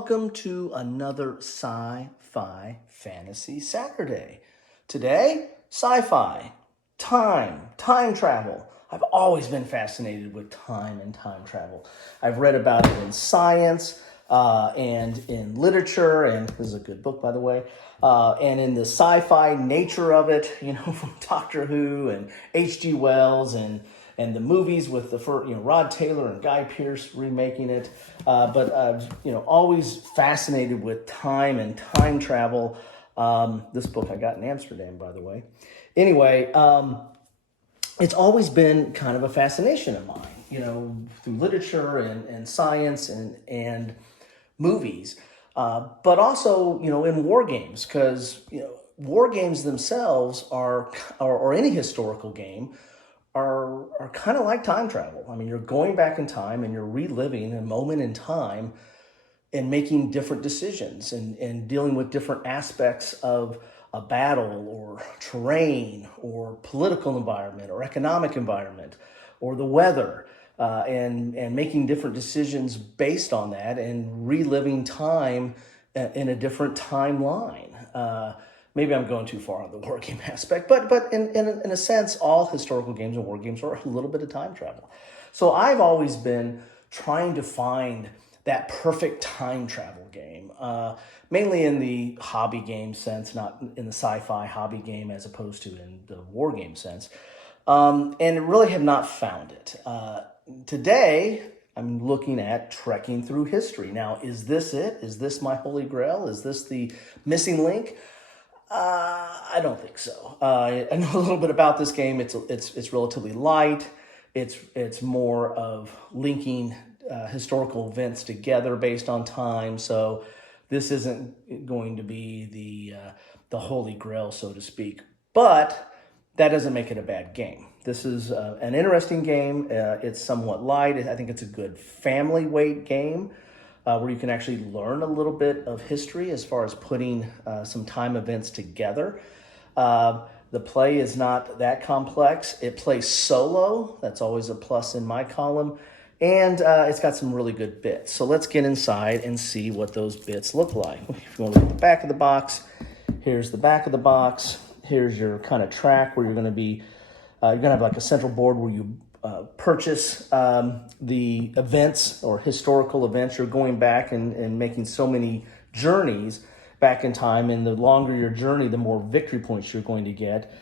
welcome to another Sci-Fi Fantasy Saturday. Today, sci-fi, time travel. I've always been fascinated with time and time travel. I've read about it in science and in literature, and this is a good book, by the way, and in the sci-fi nature of it, from Doctor Who and H.G. Wells and the movies with the Rod Taylor and Guy Pearce remaking it. But I've always fascinated with time and time travel. This book I got in Amsterdam, by the way. Anyway, it's always been kind of a fascination of mine, through literature and science and movies. But also, in war games, because war games themselves or any historical game, are kind of like time travel. I mean, you're going back in time and you're reliving a moment in time and making different decisions and dealing with different aspects of a battle or terrain or political environment or economic environment or the weather, and making different decisions based on that and reliving time in a different timeline. Maybe I'm going too far on the war game aspect, but in a sense, all historical games and war games are a little bit of time travel. So I've always been trying to find that perfect time travel game, mainly in the hobby game sense, not in the sci-fi hobby game as opposed to in the war game sense, and really have not found it. Today, I'm looking at trekking through history. Now, is this it? Is this my holy grail? Is this the missing link? I don't think so. I know a little bit about this game. It's relatively light. It's more of linking historical events together based on time. So this isn't going to be the holy grail, so to speak. But that doesn't make it a bad game. This is an interesting game. It's somewhat light. I think it's a good family weight game. Where you can actually learn a little bit of history as far as putting some time events together. The play is not that complex. It plays solo. That's always a plus in my column. And it's got some really good bits. So let's get inside and see what those bits look like. If you want to look at the back of the box, here's the back of the box. Here's your kind of track where you're going to be, you're going to have like a central board where you purchase the events or historical events. You're going back and making so many journeys back in time, and the longer your journey, the more victory points you're going to get.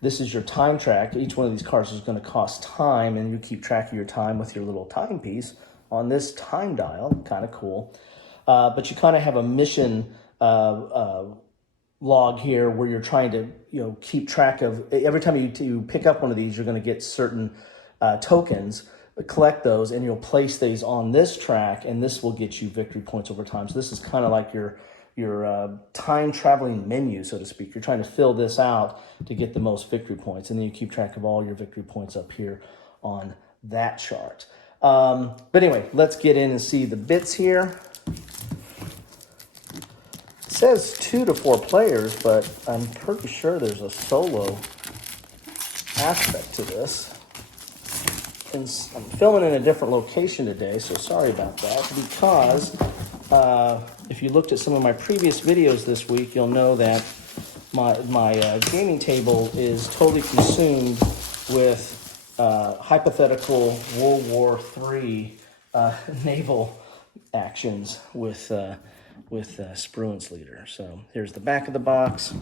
This is your time track. Each one of these cards is going to cost time, and you keep track of your time with your little timepiece on this time dial. Kind of cool. But you kind of have a mission log here where you're trying to keep track of every time you pick up one of these, you're going to get certain tokens, collect those, and you'll place these on this track, and this will get you victory points over time. So this is kind of like your time traveling menu, so to speak. You're trying to fill this out to get the most victory points, and then you keep track of all your victory points up here on that chart. But anyway, let's get in and see the bits here. It says 2 to 4 players, but I'm pretty sure there's a solo aspect to this. And I'm filming in a different location today, so sorry about that, because if you looked at some of my previous videos this week, you'll know that my gaming table is totally consumed with hypothetical World War III naval actions with Spruance Leader. So here's the back of the box.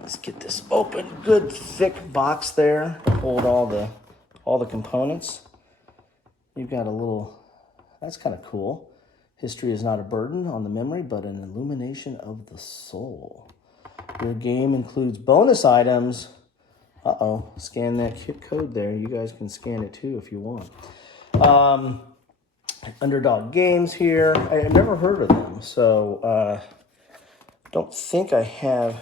Let's get this open. Good thick box there to hold all the components. You've got a little, that's kind of cool. History is not a burden on the memory, but an illumination of the soul. Your game includes bonus items. Scan that code there. You guys can scan it too if you want. Underdog Games here. I've never heard of them, so don't think I have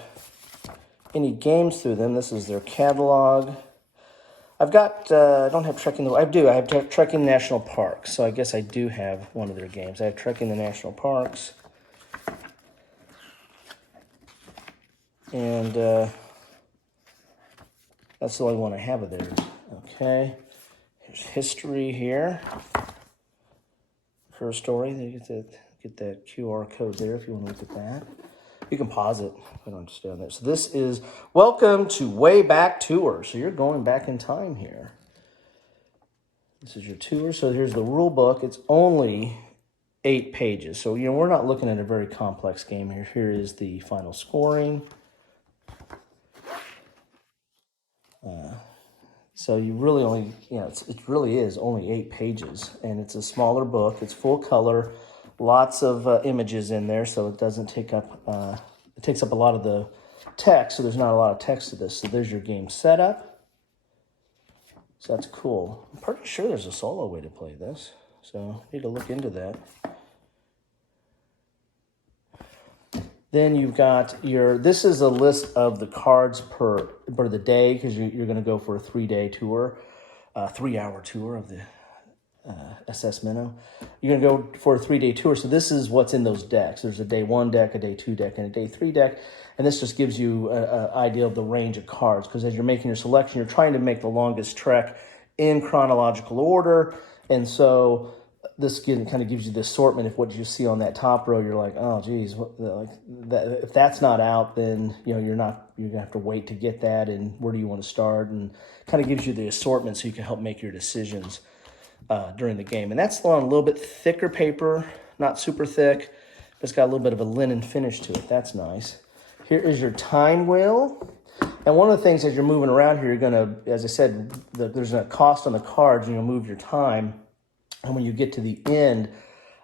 any games through them. This is their catalog. I've got, I don't have Trekking, I have Trekking National Parks, so I guess I do have one of their games. I have Trekking the National Parks. And that's the only one I have of theirs. Okay, here's history here. Her story, they get get that QR code there if you want to look at that. You can pause it. I don't understand that. So this is Welcome to Way Back Tour. So you're going back in time here. This is your tour. So here's the rule book. It's only 8 pages. So, we're not looking at a very complex game here. Here is the final scoring. So you really only, it really is only 8 pages. And it's a smaller book. It's full color. Lots of images in there. So it doesn't take up, it takes up a lot of the text. So there's not a lot of text to this. So there's your game setup. So that's cool. I'm pretty sure there's a solo way to play this. So I need to look into that. Then you've got this is a list of the cards per the day, because you're going to go for a 3-day tour, 3-hour tour of the SS Minnow. You're going to go for a 3-day tour. So this is what's in those decks. There's a day 1 deck, a day 2 deck, and a day 3 deck. And this just gives you an idea of the range of cards, because as you're making your selection, you're trying to make the longest trek in chronological order. And so this kind of gives you the assortment. If what you see on that top row, you're like, oh, geez, if that's not out, then you're gonna have to wait to get that. And where do you want to start? And kind of gives you the assortment so you can help make your decisions during the game. And that's on a little bit thicker paper, not super thick. But it's got a little bit of a linen finish to it. That's nice. Here is your time wheel. And one of the things as you're moving around here, you're going to, as I said, there's a cost on the cards, and you'll move your time. And when you get to the end,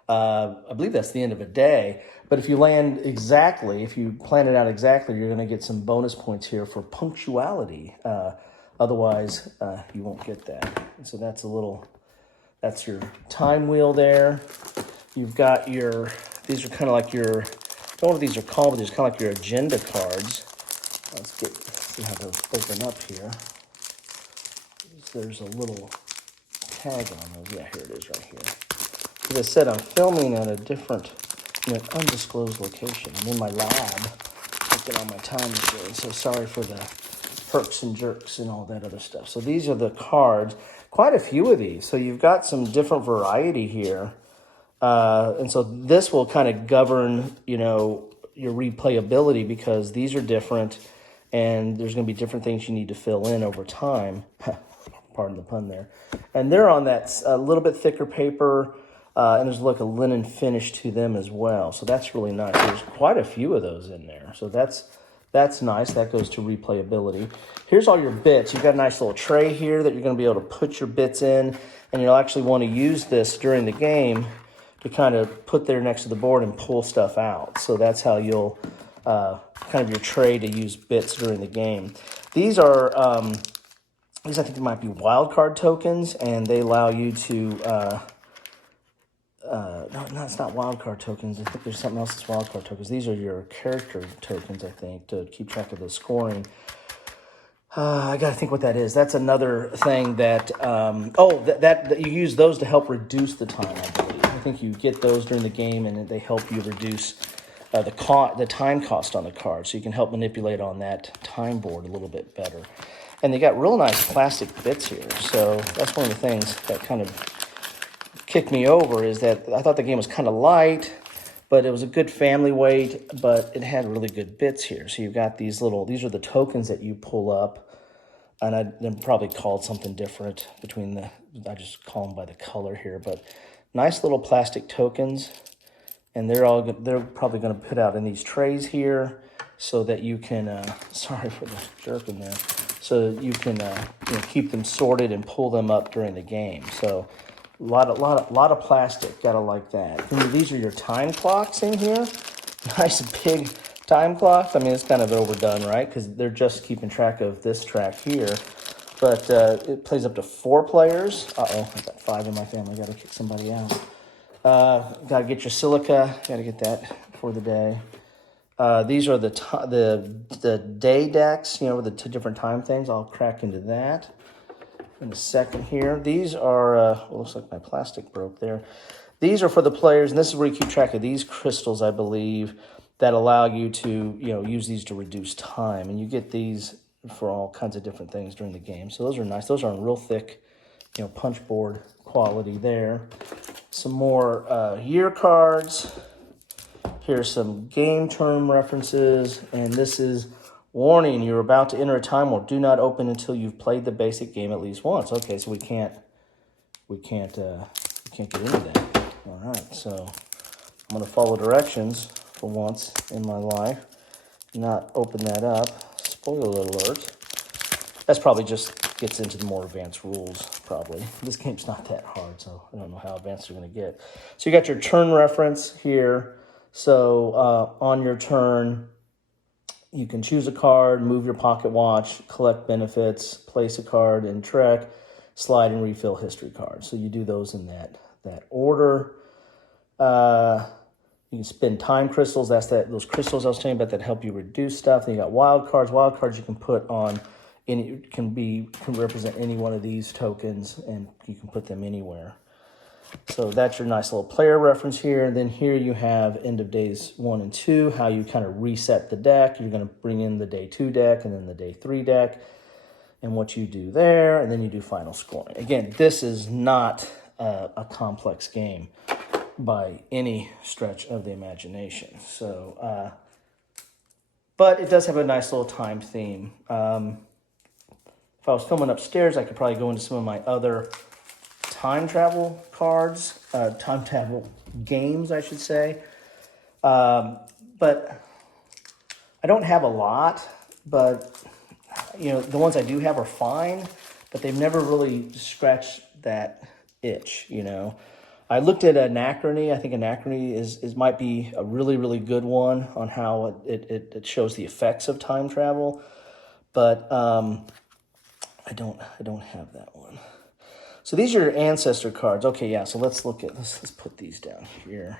I believe that's the end of a day. But if you land exactly, if you plan it out exactly, you're going to get some bonus points here for punctuality. Otherwise, you won't get that. And so that's your time wheel there. You've got these are kind of like I don't know what these are called, but these are kind of like your agenda cards. Let's see how those open up here. There's a little tag on those. Yeah, here it is right here. As I said, I'm filming at a different, an undisclosed location. I'm in my lab working on my time machine, so sorry for the perks and jerks and all that other stuff. So these are the cards, quite a few of these. So you've got some different variety here. And so this will kind of govern, your replayability, because these are different and there's going to be different things you need to fill in over time. Pardon the pun there. And they're on that a little bit thicker paper, and there's like a linen finish to them as well. So that's really nice. There's quite a few of those in there. So that's nice. That goes to replayability. Here's all your bits. You've got a nice little tray here that you're going to be able to put your bits in, and you'll actually want to use this during the game to kind of put there next to the board and pull stuff out. So that's how you'll kind of your tray to use bits during the game. These are these I think might be wildcard tokens, and they allow you to no, it's not wildcard tokens. I think there's something else that's wildcard tokens. These are your character tokens, I think, to keep track of the scoring. I got to think what that is. That's another thing that, that you use those to help reduce the time, I believe. I think you get those during the game, and they help you reduce the time cost on the card, so you can help manipulate on that time board a little bit better. And they got real nice plastic bits here, so that's one of the things that kind of kicked me over, is that I thought the game was kind of light, but it was a good family weight, but it had really good bits here. So you've got these are the tokens that you pull up, and they're probably called something different I just call them by the color here, but nice little plastic tokens, and they're probably going to put out in these trays here, so that you can, sorry for the jerk in there, so you can keep them sorted and pull them up during the game. So a lot of plastic, gotta like that. And these are your time clocks in here. Nice big time clocks. I mean, it's kind of overdone, right? Because they're just keeping track of this track here. But it plays up to 4 players. Uh-oh, I've got 5 in my family. Gotta kick somebody out. Gotta get your silica. Gotta get that for the day. These are the day decks, with the 2 different time things. I'll crack into that in a second here. These are, looks like my plastic broke there. These are for the players, and this is where you keep track of these crystals, I believe, that allow you to, use these to reduce time. And you get these for all kinds of different things during the game. So those are nice. Those are on real thick, punch board quality there. Some more year cards. Here's some game term references, and this is warning, you're about to enter a time warp. Do not open until you've played the basic game at least once. Okay, so we can't get into that. All right, so I'm gonna follow directions for once in my life. Not open that up. Spoiler alert. That's probably just gets into the more advanced rules, probably. This game's not that hard, so I don't know how advanced you're gonna get. So you got your turn reference here. So on your turn, you can choose a card, move your pocket watch, collect benefits, place a card in Trek, slide and refill history cards. So you do those in that order. You can spin time crystals. That's those crystals I was telling you about that help you reduce stuff. Then you got wild cards. Wild cards you can put on any can represent any one of these tokens, and you can put them anywhere. So that's your nice little player reference here. And then here you have end of days 1 and 2, how you kind of reset the deck. You're going to bring in the day 2 deck and then the day 3 deck and what you do there. And then you do final scoring. Again, this is not a complex game by any stretch of the imagination. So, but it does have a nice little time theme. If I was filming upstairs, I could probably go into some of my other time travel cards, time travel games, I should say. But I don't have a lot, but the ones I do have are fine, but they've never really scratched that itch, I looked at Anachrony. I think Anachrony is might be a really, really good one on how it shows the effects of time travel, but I don't have that one. So these are your ancestor cards. Okay, yeah. So let's put these down here,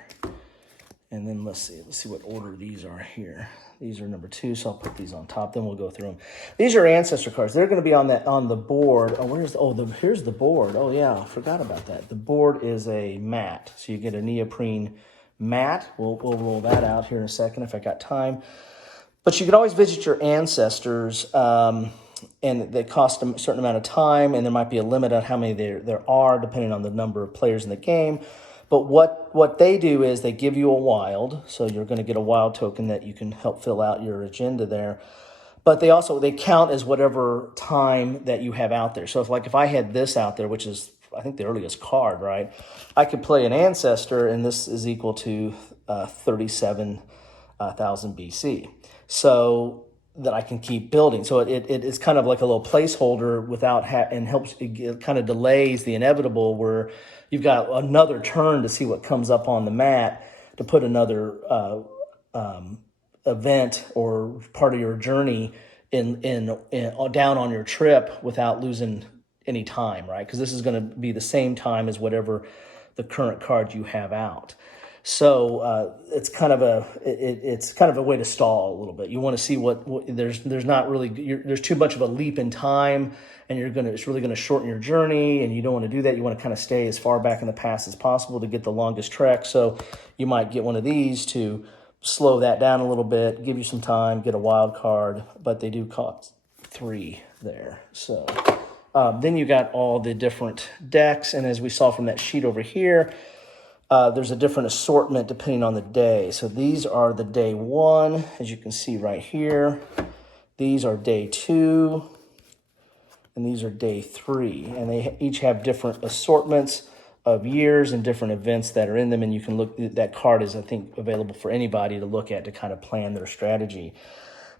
and then let's see what order these are here. These are number 2, so I'll put these on top. Then we'll go through them. These are ancestor cards. They're going to be on the board. Oh, here's the board. Oh yeah, I forgot about that. The board is a mat, so you get a neoprene mat. We'll roll that out here in a second if I got time. But you can always visit your ancestors. And they cost a certain amount of time, and there might be a limit on how many there are, depending on the number of players in the game. But what they do is they give you a wild, so you're going to get a wild token that you can help fill out your agenda there. But they count as whatever time that you have out there. So if I had this out there, which is I think the earliest card, right? I could play an ancestor, and this is equal to 37,000 BC. So that I can keep building. So it's kind of like a little placeholder and helps, it kind of delays the inevitable where you've got another turn to see what comes up on the mat to put another event or part of your journey in down on your trip without losing any time, right? Because this is going to be the same time as whatever the current card you have out. So it's kind of a way to stall a little bit. You want to see what there's not really there's too much of a leap in time, and it's really gonna shorten your journey, and you don't want to do that. You want to kind of stay as far back in the past as possible to get the longest trek. So you might get one of these to slow that down a little bit, give you some time, get a wild card, but they do cost 3 there. So then you got all the different decks, and as we saw from that sheet over here. There's a different assortment depending on the day. So these are the day 1, as you can see right here. These are day 2, and these are day 3. And they each have different assortments of years and different events that are in them. And you can look, that card is, I think, available for anybody to look at to kind of plan their strategy.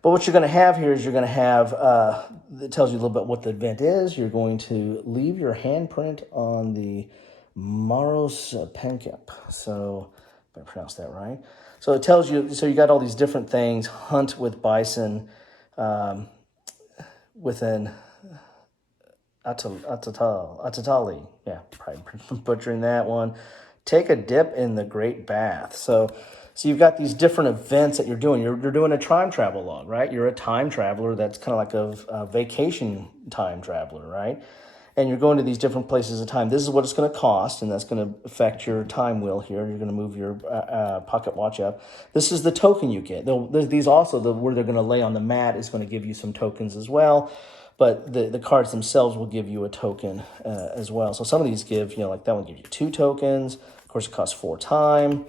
But what you're going to have here is you're going to have, it tells you a little bit what the event is. You're going to leave your handprint on the Maros Penkep. So, if I pronounce that right. So it tells you, so you got all these different things. Hunt with bison within Atatali. Yeah, probably butchering that one. Take a dip in the Great Bath. So you've got these different events that you're doing. You're doing a time travel log, right? You're a time traveler that's kind of like a vacation time traveler, right? And you're going to these different places of time. This is what it's going to cost, and that's going to affect your time wheel here. You're going to move your pocket watch up. This is the token you get. These also, where they're going to lay on the mat is going to give you some tokens as well. But the cards themselves will give you a token as well. So some of these give, like that one gives you 2 tokens. Of course, it costs 4 time.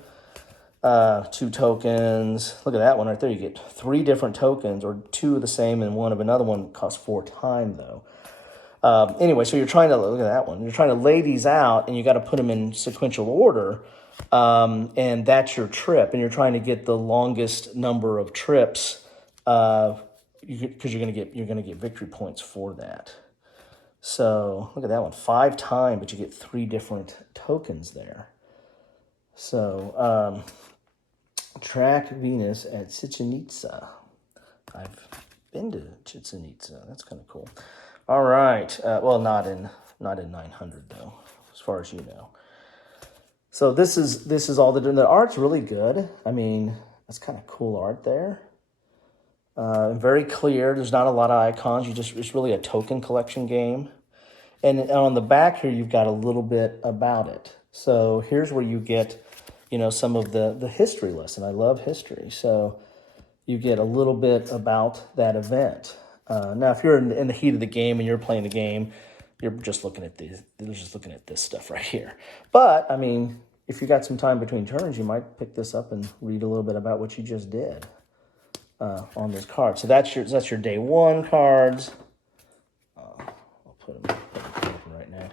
2 tokens. Look at that one right there. You get 3 different tokens, or 2 of the same and 1 of another one. Costs 4 time though. Anyway, so you're trying to look at that one. You're trying to lay these out, and you got to put them in sequential order, and that's your trip. And you're trying to get the longest number of trips, because you're gonna get victory points for that. So look at that one, 5 time, but you get 3 different tokens there. So track Venus at Chichen Itza. I've been to Chichen Itza. That's kind of cool. All right. Well, not in 900 though, as far as you know. So this is all the art's really good. I mean, that's kind of cool art there. Very clear. There's not a lot of icons. It's really a token collection game. And on the back here, you've got a little bit about it. So here's where you get, some of the history lesson. I love history. So you get a little bit about that event. Now, if you're in the heat of the game and you're playing the game, you're just looking at this stuff right here. But, I mean, if you got some time between turns, you might pick this up and read a little bit about what you just did on this card. So that's your day 1 cards. I'll put them right now.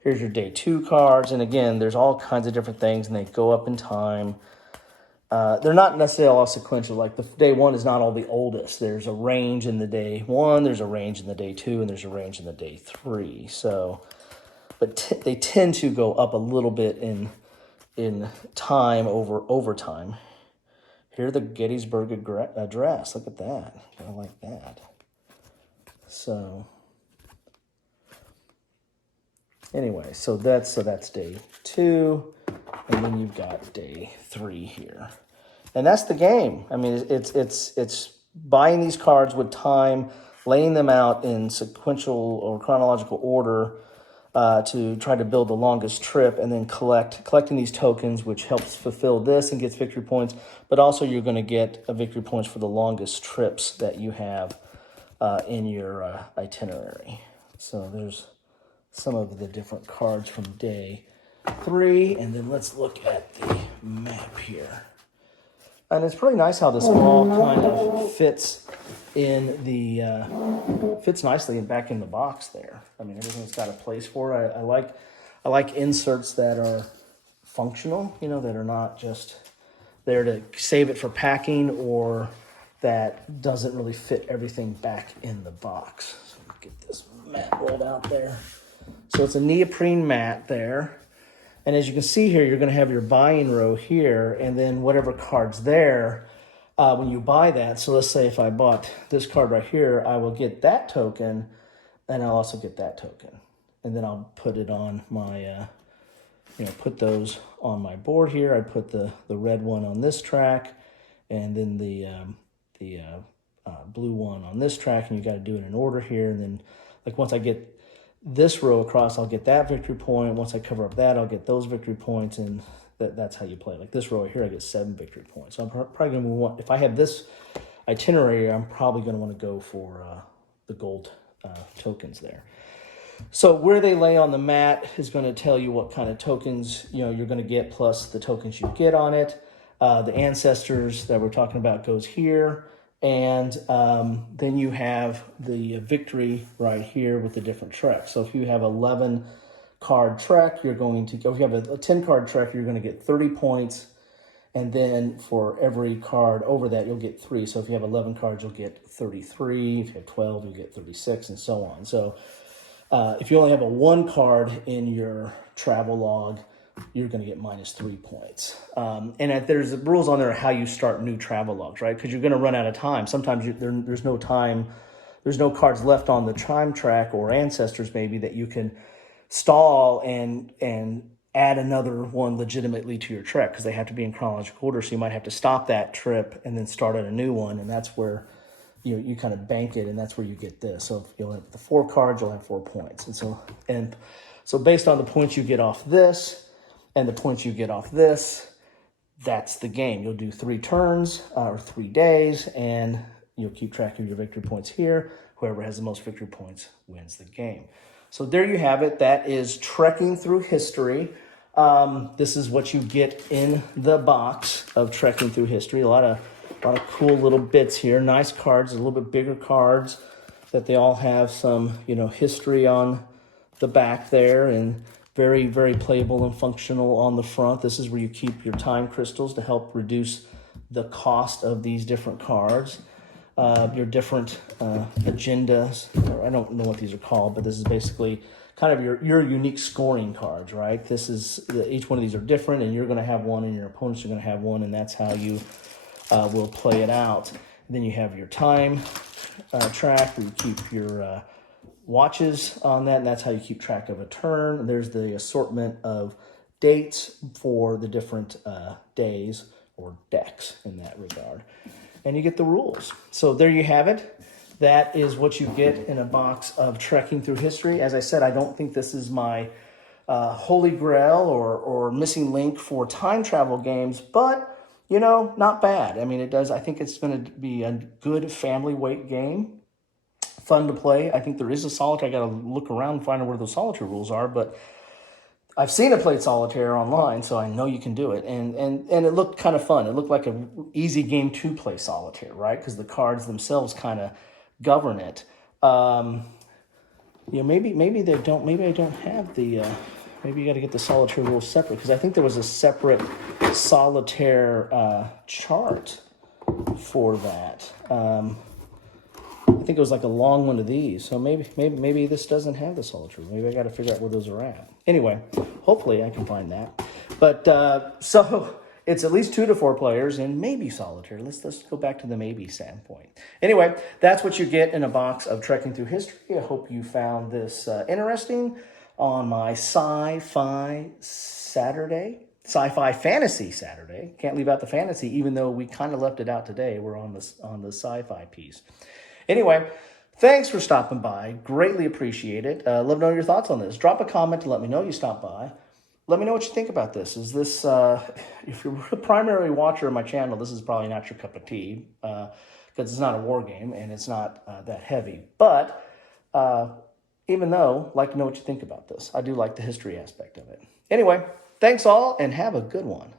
Here's your day 2 cards. And again, there's all kinds of different things, and they go up in time. They're not necessarily all sequential. Like the day 1 is not all the oldest. There's a range in the day 1, there's a range in the day 2, and there's a range in the day 3. So, but they tend to go up a little bit in time over time. Here, the Gettysburg Address. Look at that. I like that. So, anyway, so that's day 2, and then you've got day 3 here, and that's the game. I mean, it's buying these cards with time, laying them out in sequential or chronological order to try to build the longest trip, and then collecting these tokens, which helps fulfill this and gets victory points. But also, you're going to get a victory points for the longest trips that you have in your itinerary. So there's some of the different cards from day 3, and then let's look at the map here. And it's pretty nice how this all kind of fits fits nicely back in the box there. I mean, everything's got a place for it. I like inserts that are functional, that are not just there to save it for packing, or that doesn't really fit everything back in the box. So get this mat rolled out there. So it's a neoprene mat there. And as you can see here, you're going to have your buying row here, and then whatever card's there when you buy that. So let's say if I bought this card right here, I will get that token, and I'll also get that token. And then I'll put it on my, put those on my board here. I put the red one on this track, and then the blue one on this track, and you got to do it in order here. And then, like, once I get this row across, I'll get that victory point. Once I cover up that, I'll get those victory points, and that's how you play. Like this row right here, I get 7 victory points. So I'm probably going to want, if I have this itinerary, I'm probably going to want to go for the gold tokens there. So where they lay on the mat is going to tell you what kind of tokens you're going to get, plus the tokens you get on it. The ancestors that we're talking about goes here. And then you have the victory right here with the different treks. So if you have 11 card trek, you're going to go. If you have a 10 card trek, you're going to get 30 points. And then for every card over that, you'll get 3. So if you have 11 cards, you'll get 33. If you have 12, you'll get 36, and so on. So if you only have a 1 card in your travel log, you're going to get -3 points. And there's rules on there how you start new travel logs, right? Because you're going to run out of time. Sometimes there's no time. There's no cards left on the time track or ancestors maybe that you can stall and add another one legitimately to your trek, because they have to be in chronological order. So you might have to stop that trip and then start on a new one. And that's where you kind of bank it, and that's where you get this. So if you'll have the 4 cards, you'll have 4 points. And so based on the points you get off this, and the points you get off this, that's the game. You'll do 3 turns or 3 days, and you'll keep track of your victory points here. Whoever has the most victory points wins the game. So there you have it. That is Trekking Through History. This is what you get in the box of Trekking Through History. A lot of cool little bits here. Nice cards, a little bit bigger cards that they all have some, history on the back there, and very, very playable and functional on the front. This is where you keep your time crystals to help reduce the cost of these different cards. Your different agendas, or I don't know what these are called, but this is basically kind of your unique scoring cards, right? This is each one of these are different, and you're going to have one, and your opponents are going to have one, and that's how you will play it out. And then you have your time track, where you keep your watches on that, and that's how you keep track of a turn. There's the assortment of dates for the different days or decks in that regard. And you get the rules. So there you have it. That is what you get in a box of Trekking Through History. As I said, I don't think this is my holy grail or missing link for time travel games, but not bad. I mean, I think it's going to be a good family weight game. Fun to play. I think there is a solitaire. I got to look around and find out where those solitaire rules are, but I've seen it played solitaire online, so I know you can do it. And it looked kind of fun. It looked like an easy game to play solitaire, right? Because the cards themselves kind of govern it. Maybe they don't. Maybe I don't have the. Maybe you got to get the solitaire rules separate, because I think there was a separate solitaire chart for that. I think it was like a long one of these. So maybe this doesn't have the solitaire. Maybe I got to figure out where those are at. Anyway, hopefully I can find that. But so it's at least 2 to 4 players and maybe solitaire. Let's go back to the maybe standpoint. Anyway, that's what you get in a box of Trekking Through History. I hope you found this interesting on my Sci-Fi Fantasy Saturday. Can't leave out the fantasy, even though we kind of left it out today. We're on the sci-fi piece. Anyway, thanks for stopping by. Greatly appreciate it. Love to know your thoughts on this. Drop a comment to let me know you stopped by. Let me know what you think about this. Is this, if you're a primary watcher of my channel, this is probably not your cup of tea, because it's not a war game and it's not that heavy. But even though, I'd like to know what you think about this. I do like the history aspect of it. Anyway, thanks all, and have a good one.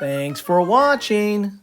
Thanks for watching.